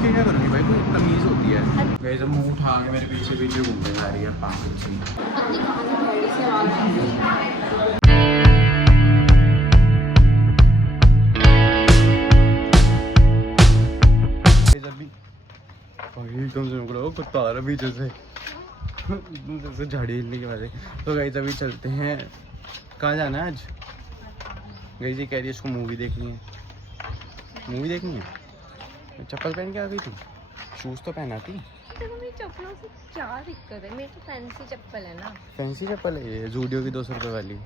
के क्या करूँगी भाई, कोई तमीज़ होती है। गई जब मुँह उठा के मेरे पीछे पीछे घूमते जा रही है पागल सी। एकदम से निकलो कुत्ता आ रहा पीछे से, एकदम से झाड़ी हिलने के बाद। तो गई अभी चलते हैं, कहाँ जाना है आज? गई जी कह रही है इसको मूवी देखनी है। मूवी देखनी है? चप्पल पहन के आ गई तू? शूज़ तो पहना थी। मेरी चप्पलों से क्या दिक्कत है? मेरी तो फैंसी चप्पल है ना। फैंसी चप्पल है ये, जूडियो की 200 रुपये वाली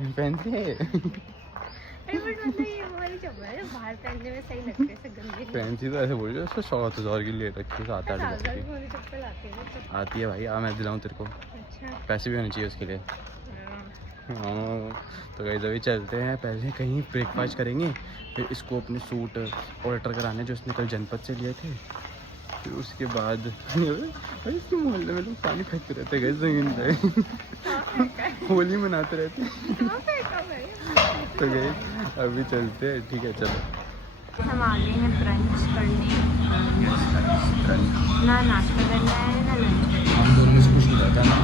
पहनती है। अरे बट मतलब ये वाली चप्पल है बाहर पहनने में सही लगती है, ऐसे गंदी फैंसी तो ऐसे बोल रही है, उसको 7,000 की ले रखी है, 7-8 हज़ार की वाली चप्पल आती है। आती है भाई। आ मैं दिलाऊँ तेरे को, अच्छा पैसे भी होने चाहिए उसके लिए। हाँ तो गाइस अभी चलते हैं, पहले कहीं ब्रेकफास्ट करेंगे, फिर इसको अपने सूट ऑल्टर कराने जो उसने कल जनपद से लिए थे, फिर उसके बाद इसके मोहल्ले में लोग पानी फेंकते रहते गए जमीन पे, होली मनाते रहते। तो गए अभी चलते हैं, ठीक है चलो। हम आ गए हैं ब्रंच करने, ना नाश्ता करना है ना लंच। हम दोनों में से कुछ नहीं रहता ना,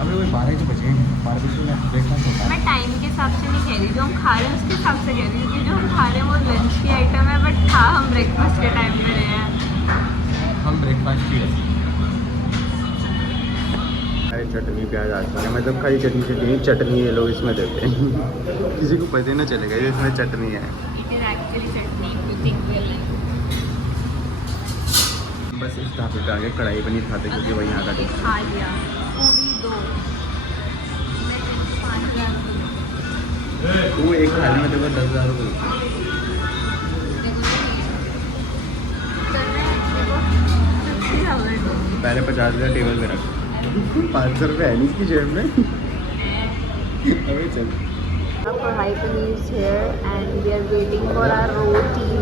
अभी वही 12 बजे 12 बजे ब्रेकफास्ट होता है। मैं टाइम के हिसाब से नहीं कह रही, जो हम खा रहे हैं उसके हिसाब से कह रही हूँ, क्योंकि जो हम खा रहे हैं वो लंच की आइटम है, बट खा हम ब्रेकफास्ट के टाइम पे रहे हैं। हम ब्रेकफास्ट की है। अरे चटनी प्याज आती है, मतलब खाली चटनी चटनी ये लोग इसमें देते हैं। किसी को पता ही ना चलेगा ये इसमें चटनी है। बस इस ढाबे पे आगे कढ़ाई पनीर खाते क्योंकि वही यहाँ का टेस्ट खा लिया पूरी 2 वो एक थाली में देखो 10,000 रुपये। पहले 50,000 टेबल में रख, 500 रुपये है नहीं इसकी जेब में। अभी चल कढ़ाई paneer here and we are waiting for our rotis।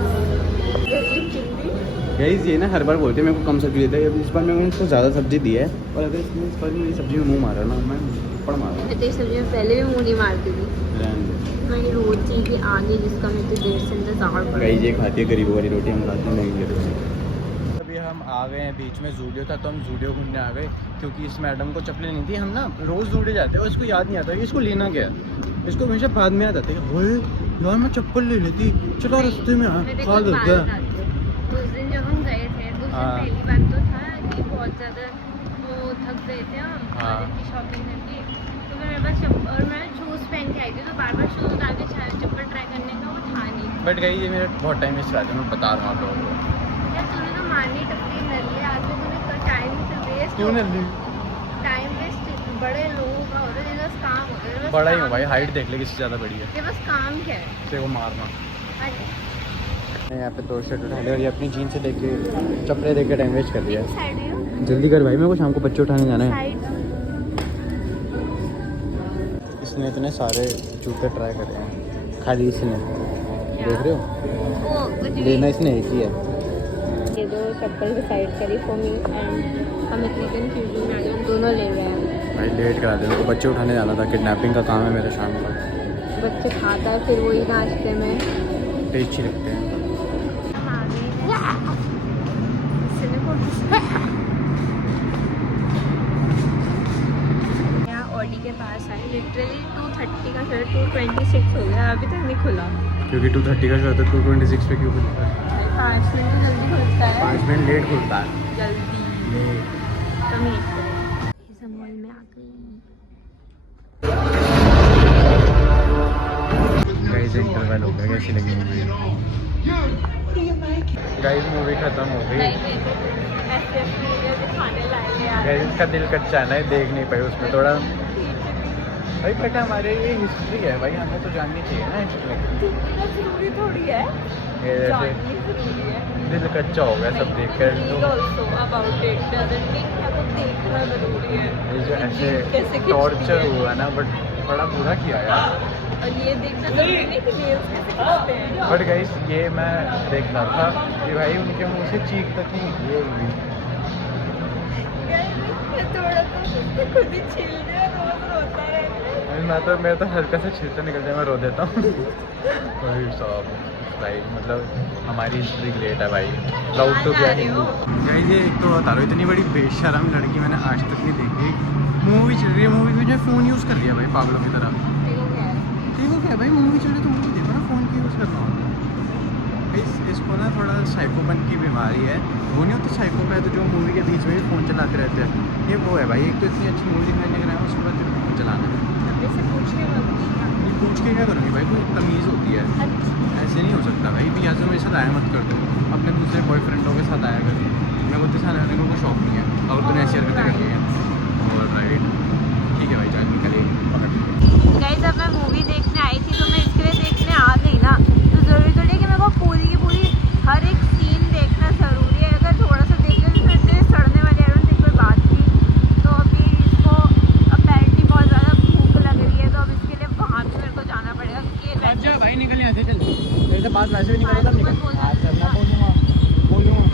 Guys ये ना हर बार बोलते हैं मेरे को कम सब्जी देता है, इस बार मैंने इसको ज़्यादा सब्जी दी है, और अगर इसमें इस बार मेरी सब्जी में मुँह मारा ना मैं पड़ मारा। मैं तेरी सब्जी में पहले भी मुँह नहीं मारती थी। मैंने रोटी की आगे जिसका मैं तो देर से इंतजार। गाइस ये खाती है गरीबों वाली रोटी, हम खाते हैं महंगी रोटी। अभी हम आ गए हैं, बीच में जूडियो था तो हम जूडियो घूमने आ गए, क्योंकि इस मैडम को चप्पलें नहीं थी। हम ना रोज़ जूडियो जाते हैं और इसको याद नहीं आता कि इसको लेना क्या, इसको हमेशा बाद में याद आता है, ओए यार मैं चप्पल ले लेती, चलो रास्ते में खा देते हैं। उस दिन जब हम गए थे तो पहली बात तो था कि बहुत ज़्यादा वो थक गए थे हम की शॉपिंग करके, तो मेरे पास और मैं शूज़ पहन के आई थी, तो बार बार शूज़ उतार के चप्पल ट्राई करने का वो था नहीं। बट गई ये मेरा बहुत टाइम वेस्ट रहता है, मैं बता रहा हूँ आप लोगों को। यार तूने तो मारनी टपकी कर लिया आज में, तूने टाइम से वेस्ट क्यों नहीं? टाइम वेस्ट बड़े लोगों का होता है, जिसका काम होता है। बड़ा ही हो भाई, हाइट देख ले किससे ज़्यादा बड़ी है। ये बस काम क्या है? तेरे को मारना। अरे यहाँ पे 2 शर्ट उठा लिया और ये अपनी जीन्स से देख के चप्पलें देख के टाइम वेस्ट कर दिया। साइड व्यू जल्दी कर भाई, मेरे को शाम को बच्चे उठाने जाना है। साइड इसने इतने सारे जूते ट्राई करे हैं, खाली इसने, देख रहे हो? वो लेना इसने एक ही है। ये दो चप्पल डिसाइड करी फॉर मी एंड हम इतनी कंफ्यूजन में आ गए, हम दोनों ले गए हैं। भाई लेट करा दे, मेरे को बच्चे उठाने जाना था, किडनैपिंग का काम है मेरा शाम का। बच्चे खाता है फिर वही नाश्ते में टेस्टी लगते हैं। ऑडी के पास आए, लिटरली 230 का शर्ट 226 हो गया, अभी तक नहीं खुला। क्योंकि 230 का शर्ट है, 226 पे क्यों खुलता है? 5 मिनट तो जल्दी खुलता है। 5 मिनट लेट खुलता है। जल्दी कम ही करें। इस मॉल में आ गई। गाइस इंटरवल हो गया, कैसी लगी मूवी? गाइस मूवी खत्म हो गई। गाइस इसका दिल कच्चा है ना, देख नहीं पाई उसमें थोड़ा भाई, बेटा हमारे ये हिस्ट्री है भाई, हमें तो जाननी चाहिए ना हिस्ट्री। जरूरी थोड़ी है, ये जैसे जरूरी है। दिल कच्चा हो गया सब देख कर। ये जो ऐसे टॉर्चर हुआ ना, बट बड़ा बुरा किया यार। और ये देखना जरूरी नहीं कि नेल्स कैसे खींचते हैं। बट गाइस ये मैं देख रहा था कि भाई उनके मुंह से चीख तक ही निकली हुई। थोड़ा तो खुद ही छील दे, रोज रोता है। मैं तो हल्का से छीलता निकल जाए, मैं रो देता हूँ। भाई साहब भाई, मतलब हमारी हिस्ट्री ग्रेट है भाई, प्राउड टू बी जा रहे हो? गाइस। ये एक तो बता रहा हूँ, इतनी बड़ी बेशरम लड़की मैंने आज तक नहीं देखी। मूवी चल रही है, मूवी में जो फ़ोन यूज़ कर लिया भाई पागलों की तरह। देखो क्या है। देखो क्या है भाई, मूवी चल रही है तो मूवी देखो ना, फ़ोन क्यों यूज़ करना होता है। इसको ना थोड़ा साइकोपन की बीमारी है। वो नहीं होती साइकोपैथ जो मूवी के बीच में भी फ़ोन चलाते रहते हैं, ये वो है भाई। एक तो इतनी अच्छी मूवी दिखाने लग रहा है, उसके बाद फिर फ़ोन चलाना है। अपने से पूछ के क्या करूँगी भाई, कोई तमीज़ होती है, ऐसे नहीं हो सकता भाई। भी या तो मेरे साथ आया मत कर दो, अपने दूसरे बॉयफ्रेंडों के साथ आया कर। मेरे को दिखाने आने का कोई शौक नहीं है, अगर तूने ऐसी हरकतें कर ली हैं। और राइट, ठीक है भाई, चल निकलिए। गाइस अब मैं मूवी देखने आई थी तो मैं इसके लिए देखने आ गई ना, तो ज़रूरी थोड़ी है कि मेरे को पूरी की पूरी हर एक सीन देखना ज़रूरी है। अगर थोड़ा सा देख लो तो फिर सड़ने वाली आई डोंट थिंक कोई बात थी। तो अभी इसको अपेरेंटली बहुत ज़्यादा भूख लग रही है, तो अब इसके लिए वहाँ भी मेरे को जाना पड़ेगा क्योंकि अच्छा भाई, निकल यहाँ से, चल मेरे से बात वैसे भी नहीं करेगा, निकल। बोलना बोलूँगा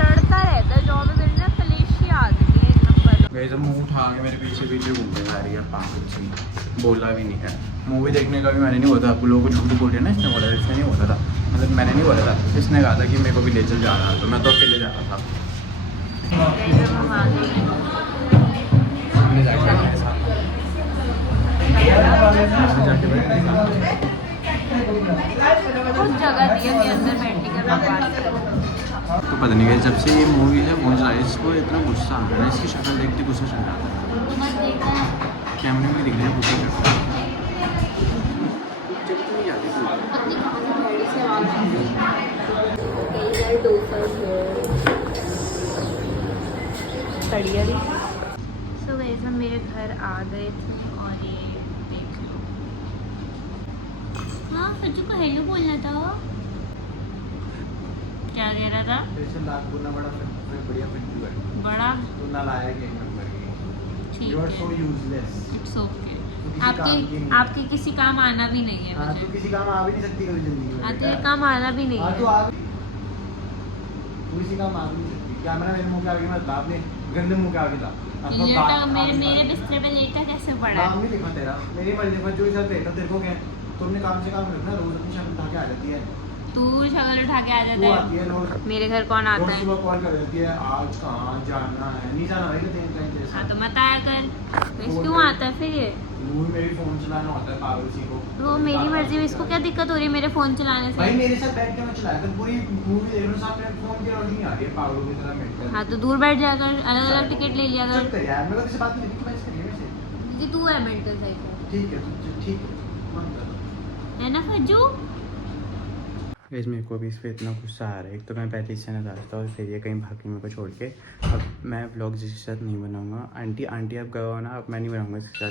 लड़ता रहता है जॉब में ना, कलेशी आदमी है एक नंबर। गाइस अब मुँह उठा के मेरे पीछे पीछे घूमते जा रही है पागल सी, बोला भी नहीं है। मूवी देखने का भी मैंने नहीं बोला था, आप लोगों को झूठ बोल रहे ना, इसने बोला, इसने नहीं बोला था, मतलब मैंने नहीं बोला था, इसने कहा था कि मेरे को भी ले चल जा रहा, तो मैं तो अकेले जा रहा था। हमने जाके मेरे साथ जाके बैठने का कुछ जगह दी है अंदर बैठने का बात करूं। तो पता नहीं गया, जब से ये मूवी है पहुँच रहा है, इसको इतना गुस्सा आ रहा है, इसकी शक्ल देखते गुस्सा चल रहा है। कैमरे में दिख रहा है गुस्सा चल रहा है। सो गाइस हम मेरे घर आ गए थे और ये देख लो। हाँ सच्चू को हेलो बोलना था। क्या कह रहा था? बढ़िया बड़ा तो नालायक एक नंबर की। ठीक You are है, so useless. It's okay. किसी काम की नहीं है। आपके किसी काम आना भी नहीं है हाँ, मुझे। तू किसी काम आ भी नहीं सकती कभी जिंदगी में। आपके बेटा। काम आना भी नहीं हाँ, तू है। आ तू किसी काम आ भी नहीं सकती। कैमरा मेरे मुंह के आगे मत ला, अपने गंदे मुंह के आगे ला। आपका लेटा बात- मेरे बिस्तर पे लेटा कैसे पड़ा नाम है? नहीं लिखा तेरा, मेरी मर्जी पर जो साथ लेटा तेरे को क्या है? तू अपने काम से काम रखना, रोज अपनी शक्ल उठा के आ जाती है। तू शक्ल उठा के आ तू जाता आती है। है रोज मेरे घर कौन आता रोज है? सुबह कॉल कर देती है, आज कहाँ जाना है, नहीं जाना भाई, कहीं कहीं तेरे हाँ साथ। तो मत आया कर। तो इस क्यों आता है फिर ये? मुंह में मेरी फोन चलाना होता है पागल सी को। तो मेरी मर्जी में इसको क्या दिक्कत हो रही है मेरे फोन चलाने भाई से? मेरे साथ बैठ के मैं चलाया कर, पूरी मूवी देख रहा हूँ, सामने फोन की रोशनी आ रही है पागलों की तरह बैठ कर। हाँ तो दूर बैठ जाया कर, अलग अलग टिकट ले लिया चुप कर। कर यार, मेरे को किसी बात नहीं की, बस करिए वैसे। दीदी तू है मेंटल साइको, ठीक है, तू ठीक है, मत कर। है ना फज्जू? गाइस मेरे को भी इस पर इतना गुस्सा आ रहा है। एक तो मैं पहले इससे नाराज़ था और फिर ये कहीं भाग के मेरे को छोड़ के। अब मैं व्लॉग जिसके साथ नहीं बनाऊंगा। आंटी आप गए हो ना, अब मैं नहीं बनाऊंगा इसके साथ।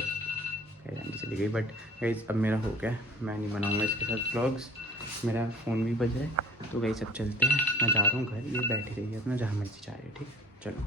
गाइस आंटी चली गई, बट गाइस अब मेरा हो गया, मैं नहीं बनाऊंगा इसके साथ व्लॉग्स। मेरा फ़ोन भी बज रहा है, तो गाइस अब चलते हैं, मैं जा रहा हूँ घर। ये बैठी रही है अपना जहाँ मर्जी जा रही है, ठीक है, चलो।